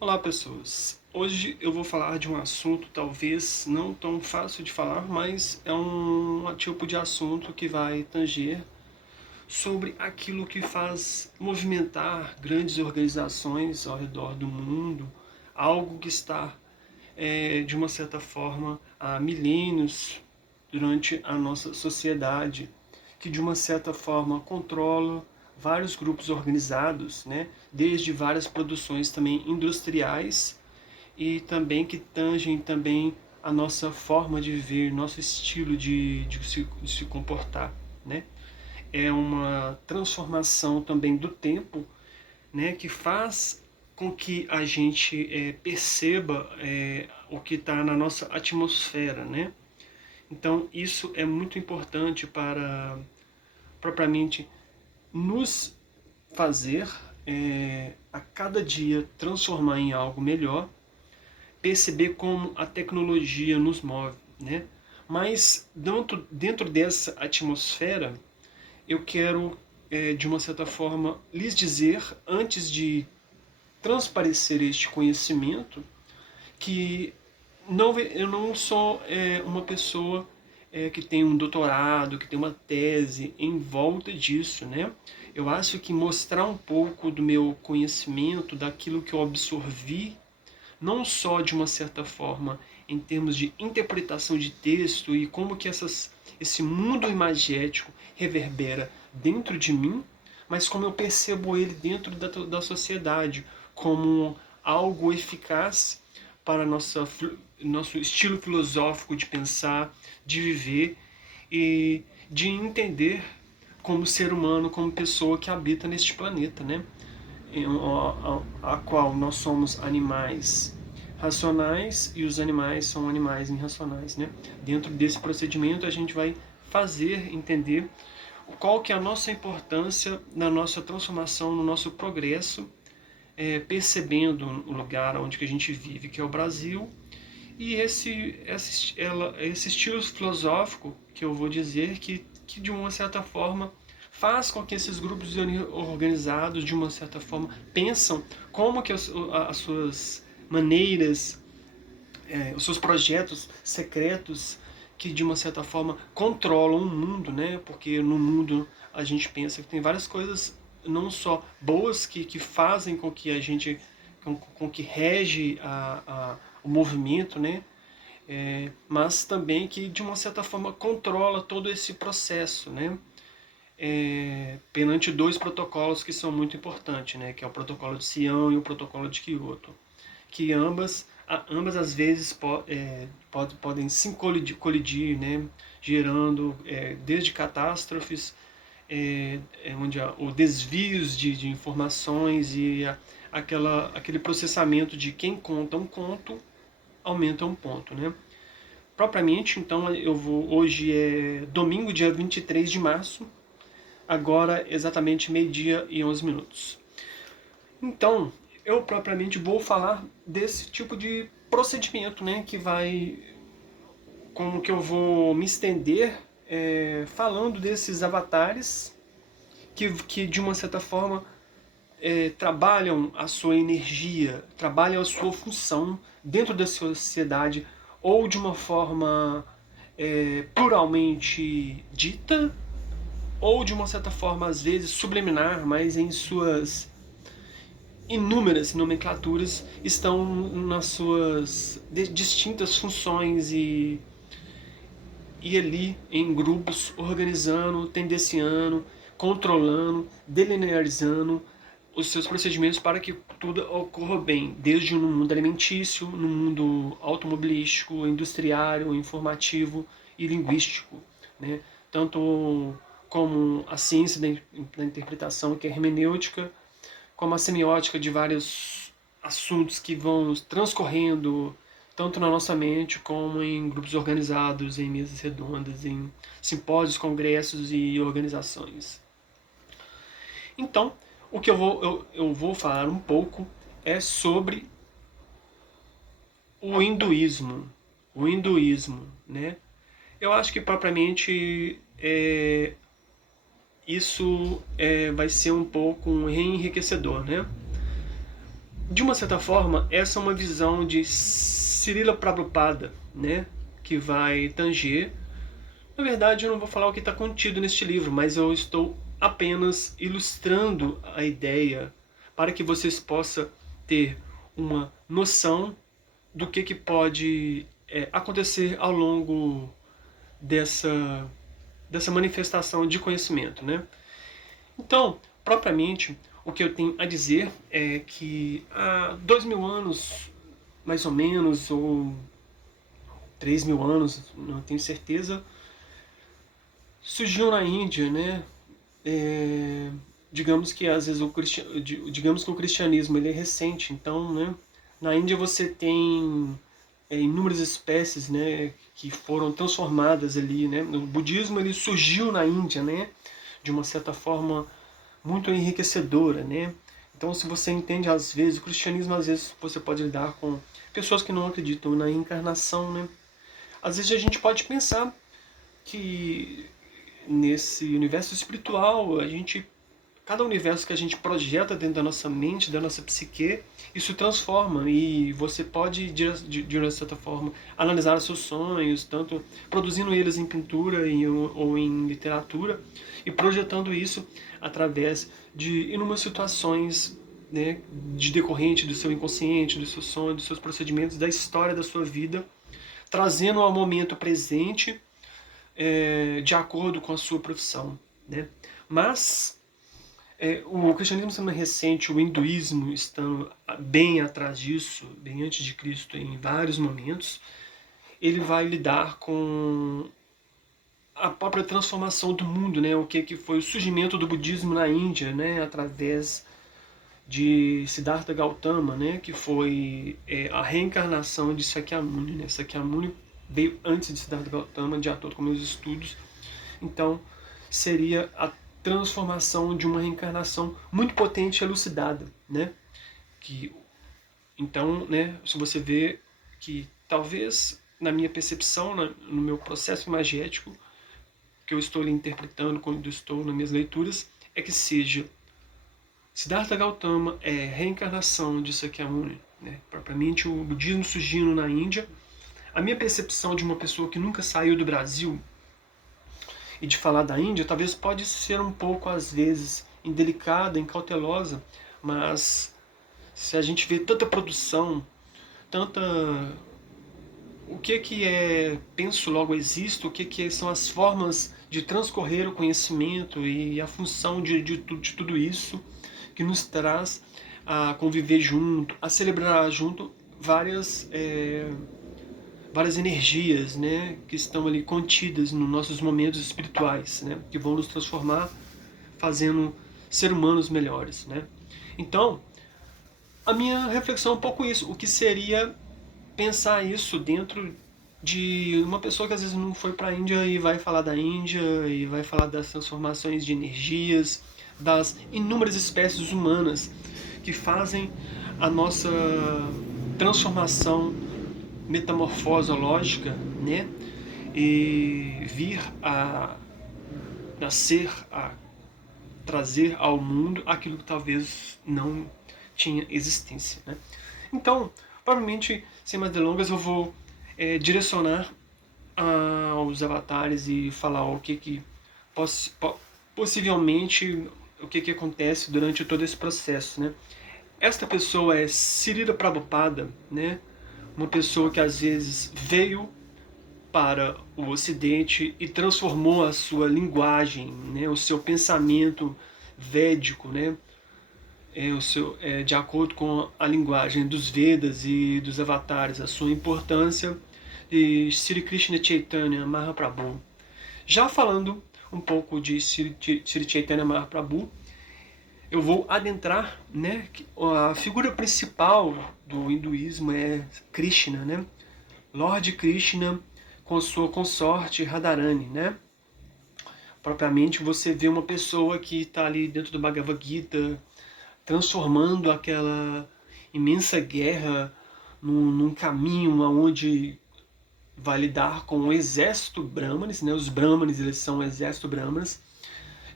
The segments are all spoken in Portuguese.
Olá pessoas, hoje eu vou falar de um assunto talvez não tão fácil de falar, mas é um tipo de assunto que vai tanger sobre aquilo que faz movimentar grandes organizações ao redor do mundo, algo que está de uma certa forma há milênios durante a nossa sociedade, que de uma certa forma controla vários grupos organizados, né, desde várias produções também industriais e também que tangem também a nossa forma de viver, nosso estilo de se comportar, né? É uma transformação também do tempo, né, que faz com que a gente perceba o que está na nossa atmosfera, né? Então isso é muito importante para propriamente nos fazer a cada dia transformar em algo melhor, perceber como a tecnologia nos move, né? Mas dentro dessa atmosfera, eu quero, de uma certa forma, lhes dizer, antes de transparecer este conhecimento, que eu não sou uma pessoa que tem um doutorado, que tem uma tese em volta disso, né? Eu acho que mostrar um pouco do meu conhecimento, daquilo que eu absorvi, não só de uma certa forma em termos de interpretação de texto e como que esse mundo imagético reverbera dentro de mim, mas como eu percebo ele dentro da sociedade, como algo eficaz para nosso estilo filosófico de pensar, de viver e de entender como ser humano, como pessoa que habita neste planeta, né? A qual nós somos animais racionais e os animais são animais irracionais, né? Dentro desse procedimento a gente vai fazer entender qual que é a nossa importância na nossa transformação, no nosso progresso, percebendo o lugar onde que a gente vive, que é o Brasil, e esse estilo filosófico que eu vou dizer que de uma certa forma faz com que esses grupos organizados de uma certa forma pensam como que as suas maneiras, os seus projetos secretos que de uma certa forma controlam o mundo, né? Porque no mundo a gente pensa que tem várias coisas não só boas que fazem com que a gente com que rege o movimento, né? Mas também que de uma certa forma controla todo esse processo, né? Perante dois protocolos que são muito importantes, né? Que é o protocolo de Sião e o protocolo de Kyoto, que ambas às vezes podem se colidir, né? Gerando desde catástrofes, onde há o desvios de informações e aquele processamento de quem conta um conto aumenta um ponto, né? Propriamente, então, hoje é domingo, dia 23 de março, agora exatamente meio-dia e 11 minutos. Então, eu propriamente vou falar desse tipo de procedimento, né, que vai, como que eu vou me estender falando desses avatares que de uma certa forma trabalham a sua energia, trabalham a sua função dentro da sociedade, ou de uma forma pluralmente dita, ou de uma certa forma às vezes subliminar, mas em suas inúmeras nomenclaturas estão nas suas distintas funções e ali em grupos organizando, tendenciando, controlando, delinearizando os seus procedimentos para que tudo ocorra bem, desde no mundo alimentício, no mundo automobilístico, industriário, informativo e linguístico, né? Tanto como a ciência da interpretação, que é a hermenêutica, como a semiótica de vários assuntos que vão transcorrendo tanto na nossa mente como em grupos organizados, em mesas redondas, em simpósios, congressos e organizações. Então, o que eu vou falar um pouco é sobre o hinduísmo. O hinduísmo, né? Eu acho que propriamente isso vai ser um pouco enriquecedor, né? de uma certa forma, essa é uma visão de Srila Prabhupada, né, que vai tanger. Na verdade, eu não vou falar o que está contido neste livro, mas eu estou apenas ilustrando a ideia para que vocês possam ter uma noção do que pode acontecer ao longo dessa manifestação de conhecimento, né? Então, propriamente, o que eu tenho a dizer é que há 2000 anos, mais ou menos, ou 3000 anos, não tenho certeza, surgiu na Índia, né? É, digamos que às vezes digamos que o cristianismo ele é recente, então, né? Na Índia você tem inúmeras espécies, né, que foram transformadas ali, né? O budismo ele surgiu na Índia, né? De uma certa forma muito enriquecedora, né? Então, se você entende, às vezes, o cristianismo, às vezes, você pode lidar com pessoas que não acreditam na encarnação, né? Às vezes a gente pode pensar que nesse universo espiritual, cada universo que a gente projeta dentro da nossa mente, da nossa psique, isso transforma e você pode, de uma certa forma, analisar os seus sonhos, tanto produzindo eles em pintura ou em literatura, e projetando isso através de inúmeras situações, né, de decorrente do seu inconsciente, do seu sonho, dos seus procedimentos, da história da sua vida, trazendo ao momento presente de acordo com a sua profissão, né? Mas o cristianismo sendo recente, o hinduísmo estando bem atrás disso, bem antes de Cristo em vários momentos, ele vai lidar com a própria transformação do mundo, né? O que foi o surgimento do budismo na Índia, né? Através de Siddhartha Gautama, né? Que foi a reencarnação de Sakyamuni, né? Sakyamuni veio antes de Siddhartha Gautama, de acordo com meus estudos. Então, seria a transformação de uma reencarnação muito potente e elucidada, né? Que, então, né, se você vê que talvez na minha percepção, no meu processo imagético, que eu estou ali interpretando quando estou nas minhas leituras, é que seja Siddhartha Gautama é reencarnação de Sakyamuni, né? Propriamente o budismo surgindo na Índia. A minha percepção de uma pessoa que nunca saiu do Brasil e de falar da Índia, talvez pode ser um pouco, às vezes, indelicada, incautelosa, mas se a gente vê tanta produção, tanta... O que é penso logo existo, o que são as formas de transcorrer o conhecimento e a função de tudo isso que nos traz a conviver junto, a celebrar junto várias energias, né, que estão ali contidas nos nossos momentos espirituais, né, que vão nos transformar, fazendo ser humanos melhores, né. Então, a minha reflexão é um pouco isso, o que seria pensar isso dentro de uma pessoa que às vezes não foi para a Índia e vai falar da Índia e vai falar das transformações de energias, das inúmeras espécies humanas que fazem a nossa transformação metamorfosológica, né? E vir a nascer, a trazer ao mundo aquilo que talvez não tinha existência, né? Então, provavelmente, sem mais delongas, eu vou direcionar aos avatares e falar o que possivelmente o que acontece durante todo esse processo, né? Esta pessoa é Srila Prabhupada, né? Uma pessoa que às vezes veio para o Ocidente e transformou a sua linguagem, né? O seu pensamento védico, né? De acordo com a linguagem dos Vedas e dos avatares, a sua importância de Sri Krishna Chaitanya Mahaprabhu. Já falando um pouco de Sri Chaitanya Mahaprabhu, eu vou adentrar, né, a figura principal do hinduísmo é Krishna, né? Lord Krishna com sua consorte Radharani, né? Propriamente você vê uma pessoa que está ali dentro do Bhagavad Gita, transformando aquela imensa guerra num caminho onde vai lidar com o exército Brahmanes, né? Os Brahmanes, eles são o exército Brahmanes,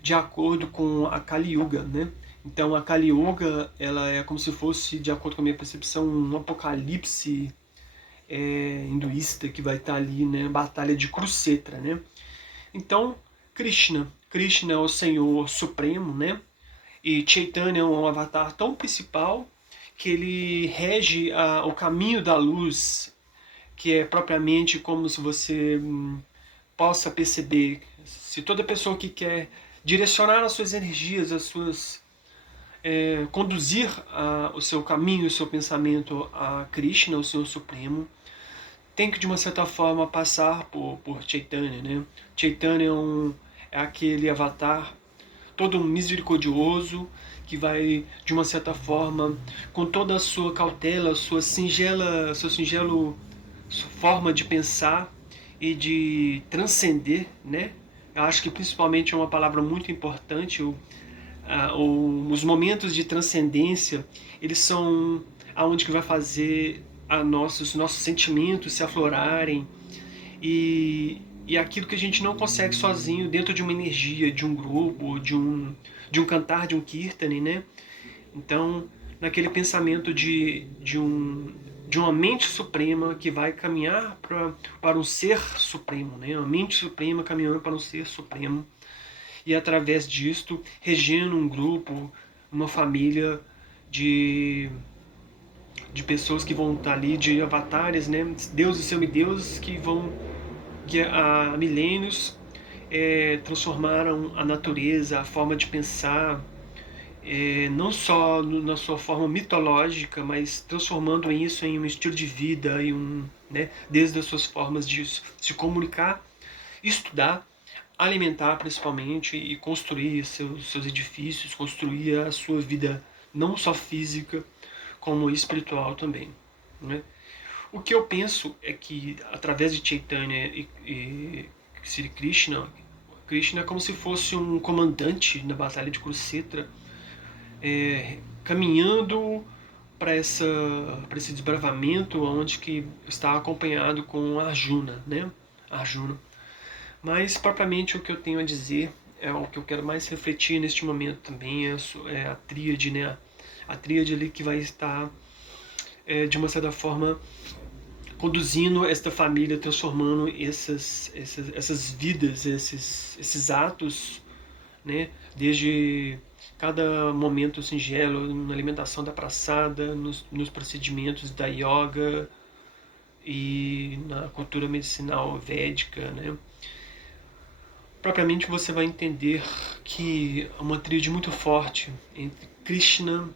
de acordo com a Kali Yuga, né? Então a Kali Yuga, ela é como se fosse, de acordo com a minha percepção, um apocalipse hinduísta que vai estar ali, né, batalha de Kurukshetra, né? Então, Krishna é o Senhor Supremo, né? E Chaitanya é um avatar tão principal que ele rege o caminho da luz, que é propriamente como se você possa perceber, se toda pessoa que quer direcionar as suas energias, as suas conduzir o seu caminho, o seu pensamento a Krishna, o Senhor Supremo, tem que de uma certa forma passar por Chaitanya, né? Chaitanya é aquele avatar todo misericordioso que vai de uma certa forma, com toda a sua cautela, sua singela, seu singelo forma de pensar e de transcender, né? Eu acho que principalmente é uma palavra muito importante. Os momentos de transcendência, eles são aonde que vai fazer nossos sentimentos se aflorarem e aquilo que a gente não consegue sozinho dentro de uma energia, de um grupo, de um cantar, de um kirtane, né? Então, naquele pensamento de uma mente suprema que vai caminhar para um ser supremo, né? Uma mente suprema caminhando para um ser supremo e através disto regendo um grupo, uma família de, de pessoas que vão estar ali, de avatares, né? Deuses e semideuses que vão que há milênios transformaram a natureza, a forma de pensar, não só na sua forma mitológica, mas transformando isso em um estilo de vida, né, desde as suas formas de se comunicar, estudar, alimentar principalmente e construir seus edifícios, construir a sua vida não só física, como espiritual também. Né? O que eu penso é que através de Chaitanya e Sri Krishna, Krishna é como se fosse um comandante na batalha de Kurukshetra, caminhando para esse desbravamento, onde que está acompanhado com Arjuna, né? Arjuna. Mas propriamente o que eu tenho a dizer é o que eu quero mais refletir neste momento também é a tríade, né? A tríade ali que vai estar de uma certa forma conduzindo esta família, transformando essas vidas, esses atos, né? Desde cada momento singelo, na alimentação da praçada, nos procedimentos da yoga e na cultura medicinal védica, né? Propriamente você vai entender que há uma tríade muito forte entre Krishna,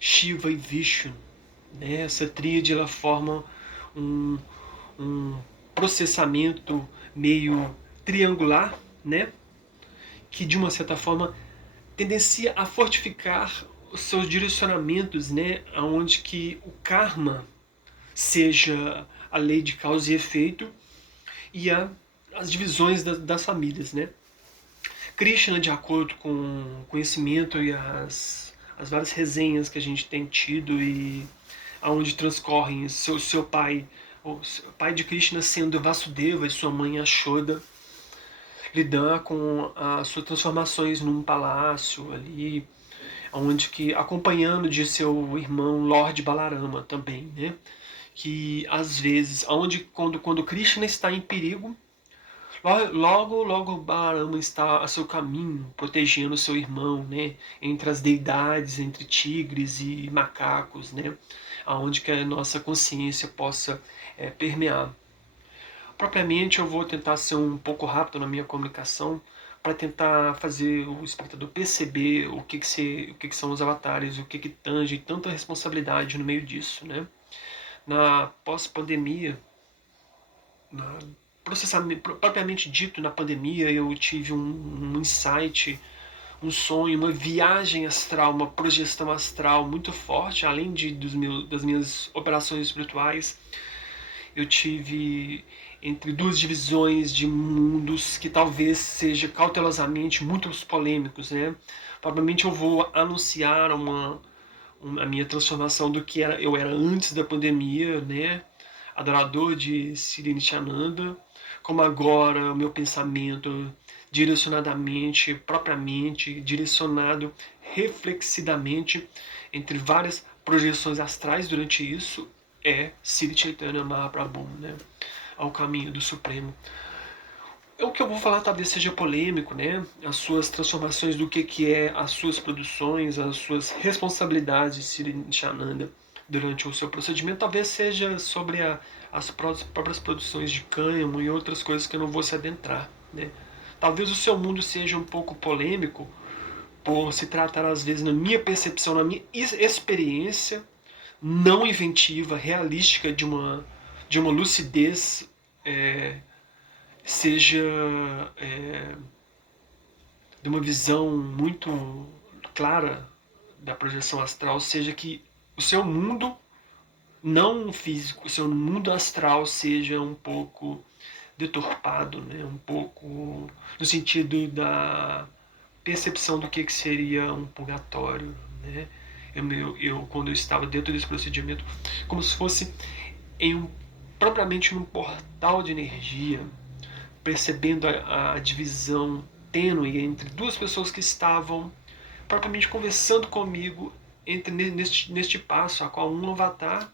Shiva e Vishnu. Né? Essa tríade ela forma um, um processamento meio triangular, né? Que de uma certa forma tendencia a fortificar os seus direcionamentos, né? Onde que o karma seja a lei de causa e efeito e as divisões das famílias, né? Krishna, de acordo com o conhecimento e as várias resenhas que a gente tem tido e aonde transcorrem seu pai, o pai de Krishna sendo Vasudeva e sua mãe Ashoda, lidar com as suas transformações num palácio ali, onde que acompanhando de seu irmão Lord Balarama também, né? Que às vezes, quando Krishna está em perigo, logo Balarama está a seu caminho, protegendo seu irmão, né? Entre as deidades, entre tigres e macacos, né? Aonde que a nossa consciência possa permear. Propriamente eu vou tentar ser um pouco rápido na minha comunicação para tentar fazer o espectador perceber o que são os avatares, o que tange tanta responsabilidade no meio disso, né? Na pós-pandemia, na processamento propriamente dito na pandemia, eu tive um insight, um sonho, uma viagem astral, uma projeção astral muito forte, além das minhas operações espirituais. Eu tive entre duas divisões de mundos que talvez seja cautelosamente muitos polêmicos, né? Provavelmente eu vou anunciar a minha transformação do que eu era antes da pandemia, né? Adorador de Sri Nityananda, como agora o meu pensamento direcionadamente, propriamente, direcionado reflexidamente entre várias projeções astrais durante isso, é Sri Chaitanya Mahaprabhu, né? Ao caminho do Supremo. O que eu vou falar talvez seja polêmico, né? As suas transformações do que é as suas produções, as suas responsabilidades de Sri Nityananda durante o seu procedimento, talvez seja sobre as próprias produções de cânhamo e outras coisas que eu não vou se adentrar, né? Talvez o seu mundo seja um pouco polêmico por se tratar, às vezes, na minha percepção, na minha experiência não inventiva, realística de uma lucidez, seja de uma visão muito clara da projeção astral, seja que o seu mundo não físico, o seu mundo astral seja um pouco deturpado, né? Um pouco no sentido da percepção do que seria um purgatório, né? Quando eu estava dentro desse procedimento, como se fosse propriamente num portal de energia, percebendo a divisão tênue entre duas pessoas que estavam propriamente conversando comigo neste passo, a qual um avatar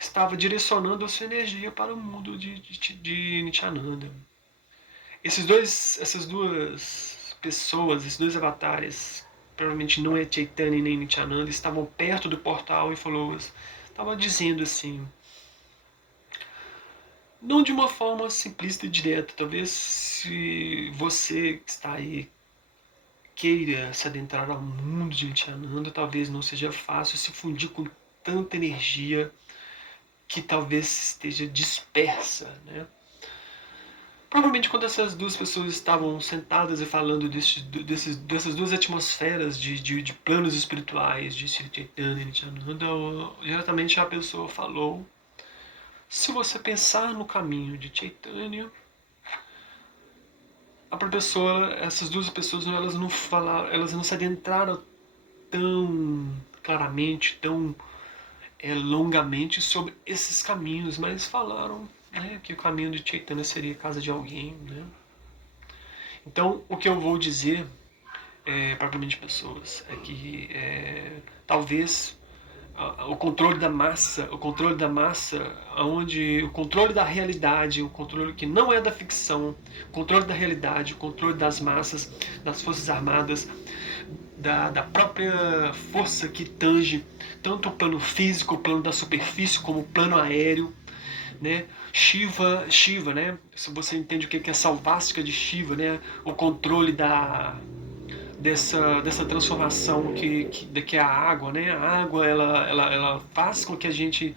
estava direcionando a sua energia para o mundo de Nityananda. Essas duas pessoas, esses dois avatares, provavelmente não é Chaitanya nem Nityananda, estavam perto do portal e estavam dizendo assim, não de uma forma simplista e direta, talvez se você que está aí queira se adentrar ao mundo de Nityananda, talvez não seja fácil se fundir com tanta energia que talvez esteja dispersa, né? Provavelmente quando essas duas pessoas estavam sentadas e falando dessas duas atmosferas de planos espirituais, de Sri Chaitanya e Nityananda, diretamente a pessoa falou: se você pensar no caminho de Chaitanya, essas duas pessoas, elas não se adentraram tão claramente, tão longamente sobre esses caminhos, mas falaram, né, que o caminho de Chaitanya seria a casa de alguém, né? Então, o que eu vou dizer, propriamente pessoas, é que talvez o controle da massa, onde o controle da realidade, o controle que não é da ficção, o controle da realidade, o controle das massas, das forças armadas, da própria força que tange tanto o plano físico, o plano da superfície, como o plano aéreo, né? Shiva, né? Se você entende o que é a salvástica de Shiva, né? O controle dessa transformação que é a água, né? A água ela faz com que a gente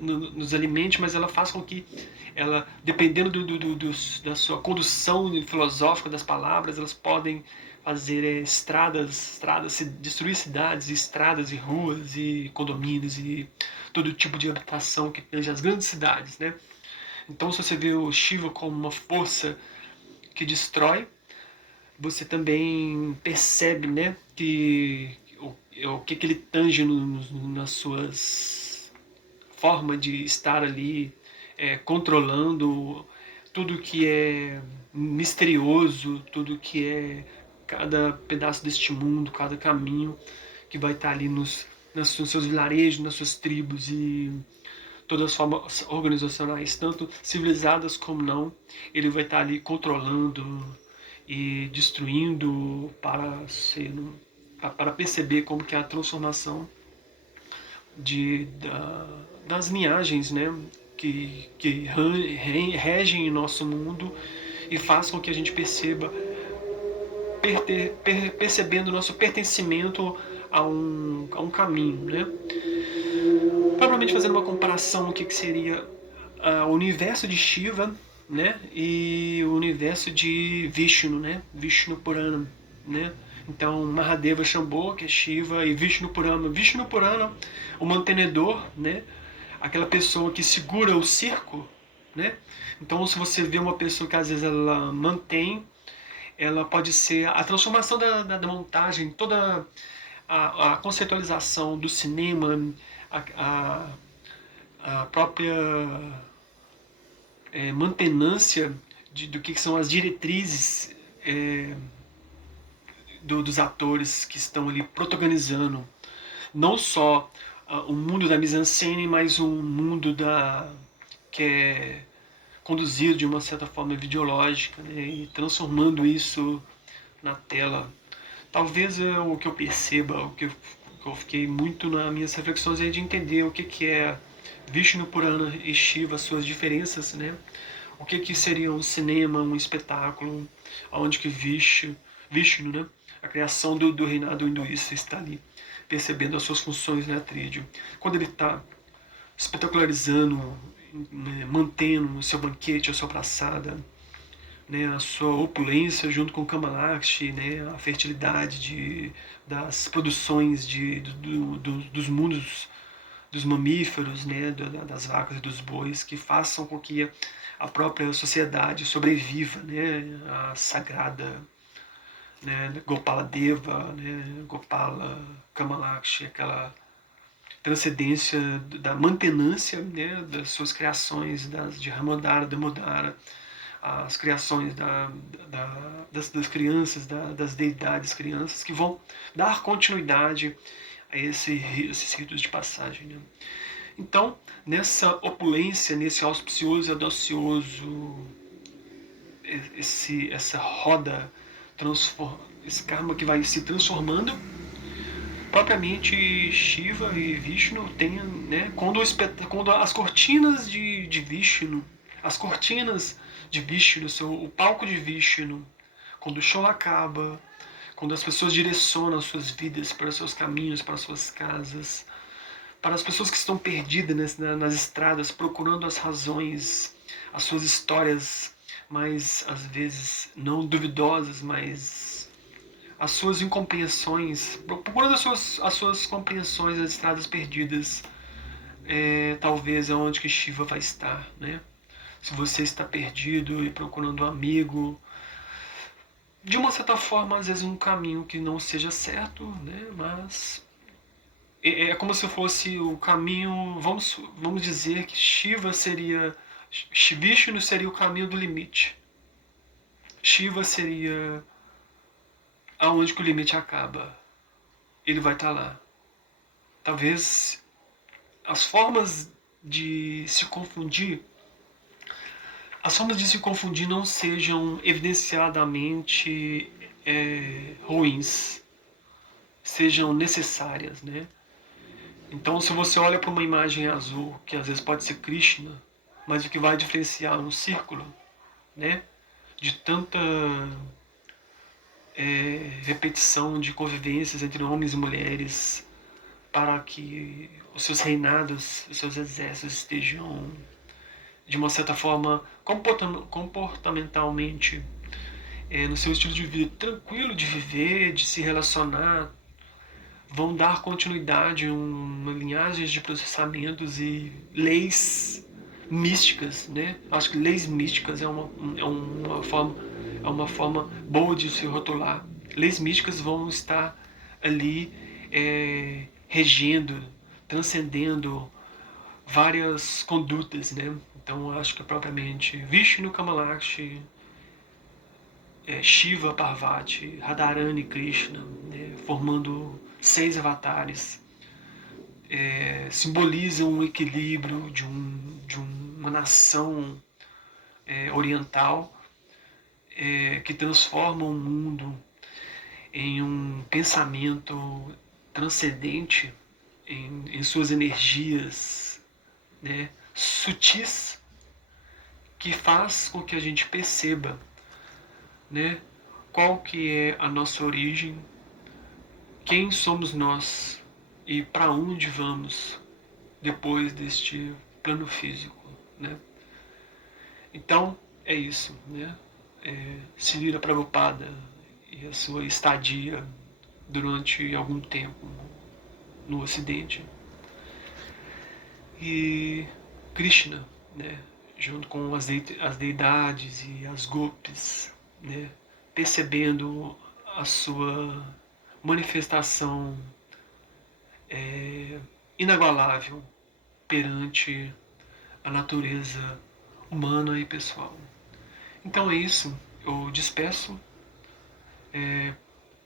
nos alimente, mas ela faz com que ela, dependendo da sua condução filosófica das palavras, elas podem fazer estradas, destruir cidades, estradas e ruas e condomínios e todo tipo de habitação que tange as grandes cidades, né? Então, se você vê o Shiva como uma força que destrói, você também percebe, né, que o que ele tange nas suas formas de estar ali, controlando tudo que é misterioso, tudo que é cada pedaço deste mundo, cada caminho que vai estar ali nos seus vilarejos, nas suas tribos e todas as formas organizacionais, tanto civilizadas como não, ele vai estar ali controlando e destruindo para perceber como que é a transformação das linhagens, né, que regem o nosso mundo e faz com que a gente percebendo o nosso pertencimento a um caminho, né? Provavelmente fazendo uma comparação o que seria o universo de Shiva, né, e o universo de Vishnu, né, Vishnu Purana, né? Então, Mahadeva Shambho, que é Shiva, e Vishnu Purana, o mantenedor, né? Aquela pessoa que segura o circo, né? Então, se você vê uma pessoa que às vezes ela mantém, ela pode ser a transformação da montagem, toda a conceitualização do cinema, a própria mantenência do que são as diretrizes dos atores que estão ali protagonizando não só o mundo da mise-en-scène, mas um mundo que é conduzido de uma certa forma videológica, né, e transformando isso na tela. Talvez o que eu perceba, que eu fiquei muito nas minhas reflexões é de entender o que é Vishnu Purana e Shiva, suas diferenças, né? O que seria um cinema, um espetáculo, onde que Vishnu, né? A criação do reinado hinduísta está ali, percebendo as suas funções, né, Trídio. Quando ele está espetacularizando, né, mantendo o seu banquete, a sua praçada, né, a sua opulência junto com Kamalakshi, né, a fertilidade das produções dos mundos dos mamíferos, né, das vacas e dos bois, que façam com que a própria sociedade sobreviva, né, a sagrada, né, Gopala Deva, né, Gopala Kamalakshi, aquela transcendência da mantenência, né, das suas criações, de Ramodara, Damodara, as criações das crianças, das deidades crianças, que vão dar continuidade a esses ritos de passagem. Né? Então, nessa opulência, nesse auspicioso e audacioso, essa roda, esse karma que vai se transformando, propriamente Shiva e Vishnu tem, né, quando as cortinas de Vishnu, as cortinas de Vishnu, o palco de Vishnu, quando o show acaba, quando as pessoas direcionam suas vidas para os seus caminhos, para as suas casas, para as pessoas que estão perdidas nas estradas, procurando as razões, as suas histórias, mais às vezes não duvidosas, mas as suas incompreensões, procurando as suas compreensões das estradas perdidas, talvez é onde que Shiva vai estar, né? Se você está perdido e procurando um amigo, de uma certa forma, às vezes um caminho que não seja certo, né? Mas é como se fosse o caminho, vamos dizer que Vishnu seria o caminho do limite. Shiva seria aonde que o limite acaba. Ele vai estar lá. Talvez as formas de se confundir, as formas de se confundir não sejam evidenciadamente ruins, sejam necessárias, né? Então, se você olha para uma imagem azul, que às vezes pode ser Krishna, mas o que vai diferenciar um círculo, né, de tanta repetição de convivências entre homens e mulheres, para que os seus reinados, os seus exércitos estejam, de uma certa forma, comportamentalmente, no seu estilo de vida tranquilo de viver, de se relacionar, vão dar continuidade a uma linhagem de processamentos e leis místicas, né? Acho que leis místicas é uma forma boa de se rotular. Leis místicas vão estar ali regendo, transcendendo várias condutas, né? Então acho que propriamente Vishnu, Kamalakshi, Shiva, Parvati, Radharani, Krishna, né? Formando 6 avatares, simbolizam um equilíbrio de uma nação oriental que transforma o mundo em um pensamento transcendente em suas energias, né, sutis, que faz com que a gente perceba, né, qual que é a nossa origem, quem somos nós e para onde vamos depois deste plano físico, né? Então é isso, né? Srila Prabhupada e a sua estadia durante algum tempo no Ocidente e Krishna, né? Junto com as deidades e as gopis, né? Percebendo a sua manifestação inagualável perante a natureza humana e pessoal. Então é isso, eu despeço,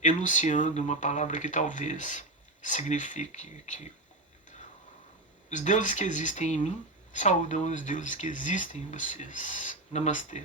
enunciando uma palavra que talvez signifique que os deuses que existem em mim saúdam os deuses que existem em vocês. Namastê.